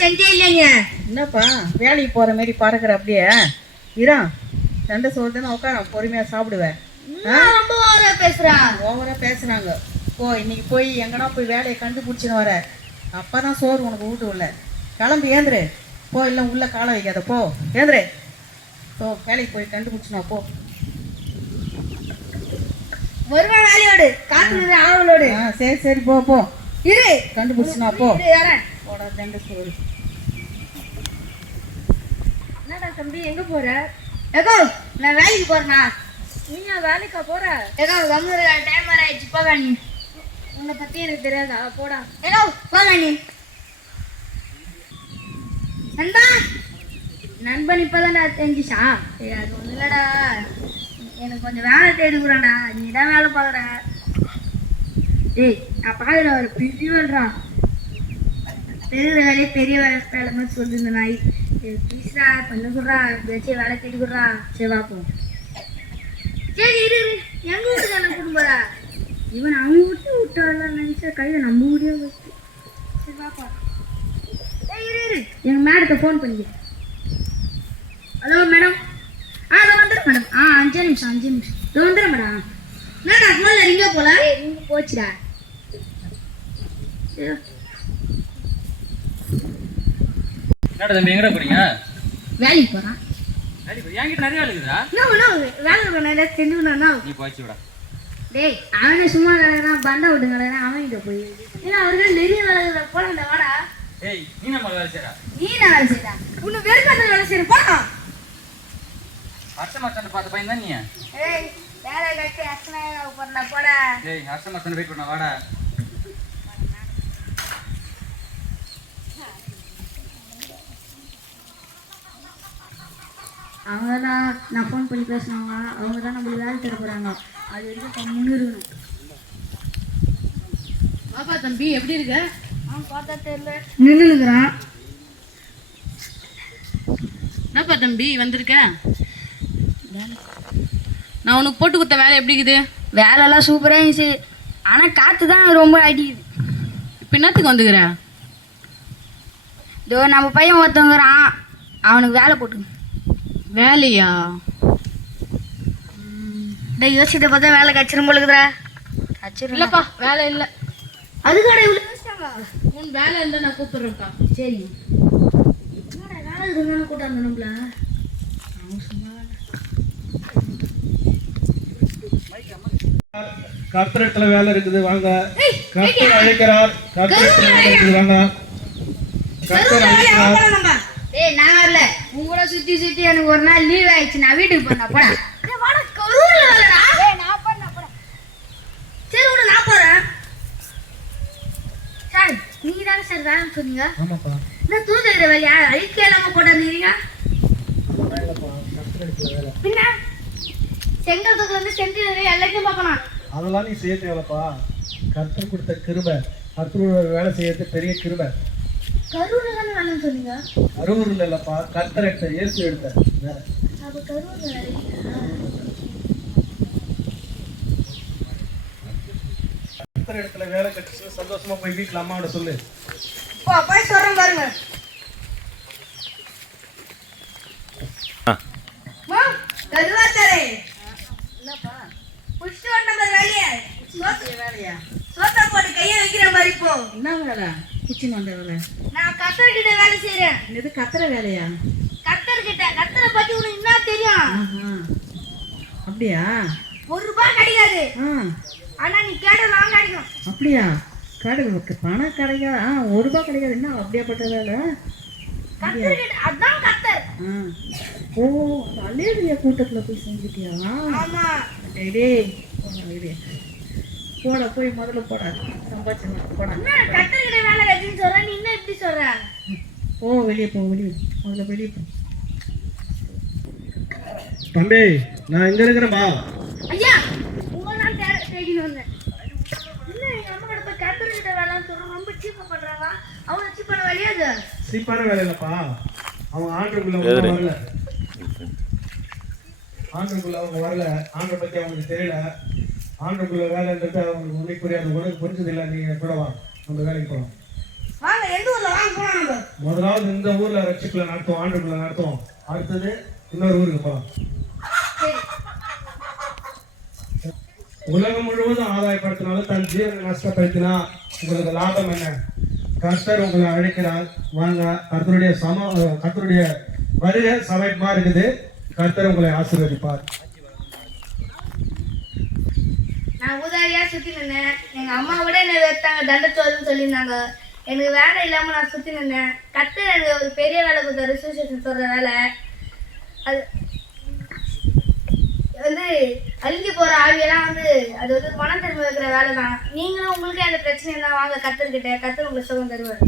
செஞ்சே இல்லைங்க. என்னப்பா வேலைக்கு போற மாதிரி பறக்குற அப்படியே இரா ரெண்டு சோறு தானே உட்கார பொறுமையா சாப்பிடுவேன். ரொம்ப ஓவரா பேசுறான். ஓவரா பேசுறாங்க. போ இன்னைக்கு போய் எங்கன்னா போய் வேலையை கண்டுபிடிச்சின்னு வர. அப்பதான் சோறு உனக்கு வீட்டு உள்ள. கிளம்பி ஏந்துரு போ, இல்லை உள்ள காலை வைக்காத போ, ஏந்துரு போ, வேலைக்கு போய் கண்டுபிடிச்சினா போ. வருவா வேலையோடு காத்து ஆவலோடு. சரி சரி போ போ இரு கண்டுபிடிச்சினா போ. வரேன். போடா ரெண்டு சோறு. என்னடா தம்பி எங்க போற? ஏகோ நான் வேலைக்கு போறேனா? நீங்க வேலைக்கா போற? ஏகோ கம்முற டைம் ஆயிடுச்சு போக நீ. உன்னை பத்தி எனக்கு தெரியாதா? போடா. ஏகோ போக நீ. நண்பா நண்பன் இப்பதான் நான் தெரிஞ்சிச்சா? அது ஒண்ணு இல்லடா, எனக்கு கொஞ்சம் வேலை தேடிக்குறான்டா. நீ தான் வேலை பார்க்குற. ஏய் நான் பாக்குற ஒரு பெரிய வேலைடா. பெரிய வேலையே பெரிய வேலை வேலை மாதிரி சொல்லுது இந்த நாய். ப்ளீஸ்டா பண்ண சொல்றா, எப்படியாச்சும் வேலை தேடிக்குறா. சரி வாப்போம். சரி இரு இரு, எங்க வீட்டுக்கு என்ன கூட்டு போறா? இவன் அவங்க விட்டு விட்டாலாம் நினைச்சா கையில நம்ம வீடியோ வச்சு. சரி பாப்பா. இரு இரு, எங்க மேடத்தை ஃபோன் பண்ணி. Hello madam. அதை வந்துடும் மேடம். 5 நிமிஷம் இதோ வந்துடும் மேடம். என்னடா ஃபோன்ல ரிங்க போல? நீங்க போச்சுடா. என்னடா தம்பி எங்கடா போறீங்க? வேலைக்கு போறான். என்கிட்ட நிறைய வேலை இருக்குதா? வேலை பண்ண தெரிஞ்சுக்கணும்னா நீ போச்சு விடா. டேய் அவனை சும்மா கிடக்குறான், பண்டை விட்டு கிடக்குறான். அவன்கிட்ட போய் ஏன்னா அவர்கள் நிறைய வேலை போல இந்த வாடா. ஏய் நீ நம்ம வேலை செய்யறா? நீ நான் வேலை செய்யறா? உன்னை வெறுக்காத வேலை செய்யற போடா. அர்ச்ச மச்சான் பார்த்து பையன் தான் நீ. ஏய் வேலை கட்டி அசனா போறா போடா. ஏய் அர்ச்ச மச்சான் வெயிட் பண்ண வாடா. அவங்க தான் நான் ஃபோன் பண்ணி பேசினாங்க. அவங்க தான் நம்மளுக்கு வேலை தர போகிறாங்க. அது வரைக்கும் முன்னிருக்கணும். பாப்பா தம்பி எப்படி இருக்க? அவன் பார்த்தா தெரியல. நின்றுக்கிறான். என்னப்பா தம்பி வந்திருக்க? நான் உனக்கு போட்டு கொடுத்த வேலை எப்படி இருக்குது? வேலைலாம் சூப்பராக இருந்துச்சு, ஆனால் காற்று தான் ரொம்ப அடிக்குது. இப்போ என்னத்துக்கு வந்துக்கிற? இதோ நம்ம பையன் ஒருத்தவங்கிறான், அவனுக்கு வேலை போட்டு. வேலையா? யோசிச்சுட்டு பார்த்தா வேலை கச்சிரும் போலுக்குறா. இல்லைப்பா வேலை இல்லை. அதுக்கான இவ்வளோ யோசிச்சாங்க. உன் வேலை இருந்தால் நான் கூப்பிட்றேன்ப்பா. சரி வேலை இருந்தாலும் கூட்டாங்க நம்மள. கர்த்தரத்துல வேலை இருக்குது வாங்க. கர்த்தர் அழைக்கிறார். கர்த்தரத்துல வேலை இருக்குது வாங்க. கர்த்தர் அழைக்கிறார். ஏய் நான் வரல, உங்களோட சுத்தி சுத்தி எனக்கு ஒரு நாள் லீவ் ஆயிடுச்சு, நான் வீட்டுக்கு போறேன். போடா. வாடா கரூர்ல வேலைடா. ஏய் நான் போறேன். சரி விடு நான் போறேன். சார் நீங்க தானே சார் வேலை சொன்னீங்க? ஆமாப்பா. என்ன தூங்குற வேலையா? அழிக்க இல்லாம போட்டாருந்தீங்க. பின்ன செங்கல் தூக்குல இருந்து சென்டினரி எல்லாத்தையும் பார்க்கணும். அதெல்லாம் நீ செய்ய தேவைப்பா. கர்த்தர் கொடுத்த கிருபை. கர்த்தரோட வேலை செய்யறது பெரிய கிருபை. கரூர்ல தானே வேலைன்னு சொன்னீங்க? கரூர்ல இல்லப்பா, கர்த்தர் எடுத்த இயேசு எடுத்த வேலை. அப்ப கரூர்ல வேலை. கர்த்தர் இடத்துல வேலை கிடைச்சு சந்தோஷமா போய் வீட்டுல அம்மாவோட சொல்லு. போய் சொல்றேன் பாருங்க. கருவாத்தாரே என்னப்பா புஷ்டு வந்த வேலையா? வேலையா? சோத்தா போட்டு கையை வைக்கிற மாதிரி போ. என்ன வேலை? கிச்சன் வந்த வேலை? நான் கத்தர்கிட்ட வேலை செய்யறேன். இது கத்துற வேலையா? கத்தர்கிட்ட. கத்தரை பத்தி உனக்கு என்ன தெரியும்? ஆஹா. அப்படியா? ₹1 கிடைக்காது, ஆனா நீ கேட்டலாம் கிடைக்கும். அப்படியா? பணம் கிடைக்காது. ₹1 கிடைக்காது. என்ன அப்படியாப்பட்ட வேலை? கத்தர்கிட்ட அதான் கத்தர். ஓ அலேலியா கூட்டத்துல போய் செஞ்சுட்டியா? ஆமா. டேய் போடா, போய் முதல்ல போடா, சம்பாதிச்சு போடா. என்ன கத்தர்கிட்ட வேலை கிடைச்சுன்னு சொல்ற, நீ என்ன இப்படி சொல்ற? போ வெளியே போ, வெளியே முதல்ல வெளியே போ. தம்பி நான் இங்க இருக்கிறேன்பா. ஐயா உங்களை நான் தேடின்னு வந்தேன். என்ன எங்க அம்மா கிட்ட போய் கத்தர்கிட்ட வேலைன்னு சொல்றோம், ரொம்ப சீப்பா பண்றாங்க. அவங்க சீப்பான வேலையா அது? சீப்பான வேலை இல்லப்பா. அவங்க ஆண்டுக்குள்ள வரல. ஆண்டுக்குள்ள அவங்க வரல. ஆண்டை பத்தி அவங்களுக்கு தெரியல. ஆண்டுக்குள்ள வேலைன்றது அவங்களுக்கு உண்மை புரியாது. உனக்கு புரிஞ்சது இல்லை. நீங்க கூட வா, நம்ம வேலைக்கு போகலாம். வாங்க எந்த ஊர்ல வாங்க போலாம் நம்ம. முதலாவது இந்த ஊர்ல ரட்சிப்புல நடத்துவோம், ஆண்டுக்குள்ள நடத்துவோம். அடுத்தது இன்னொரு ஊருக்கு போகலாம். சரி. உலகம் முழுவதும் ஆதாயப்படுத்தினாலும் தன் ஜீவனை நஷ்டப்படுத்தினா உங்களுக்கு லாபம் என்ன? கர்த்தர் உங்களை அழைக்கிறார், வாங்க. கர்த்தருடைய வருகை சமயமா இருக்குது. கர்த்தர் உங்களை ஆசீர்வதிப்பார். நான் ஊதாரியா சுத்தி நின்னேன். எங்க அம்மா கூட என்ன வைத்தாங்க, தண்டச்சோறுன்னு சொல்லியிருந்தாங்க. எனக்கு வேலை இல்லாம நான் சுத்தி நின்னேன். கர்த்தர் எனக்கு ஒரு பெரிய வேலை கொடுத்தாரு, சுவிசேஷம் சொல்ற வேலை. அது வந்து அழிஞ்சு போற ஆவியெல்லாம் வந்து அது வந்து மனம் திரும்ப வைக்கிற வேலை தான். நீங்களும் உங்களுக்கே அந்த பிரச்சனை இருந்தா வாங்க கர்த்தர்கிட்ட, கர்த்தர் உங்களுக்கு சுகம் தருவார்.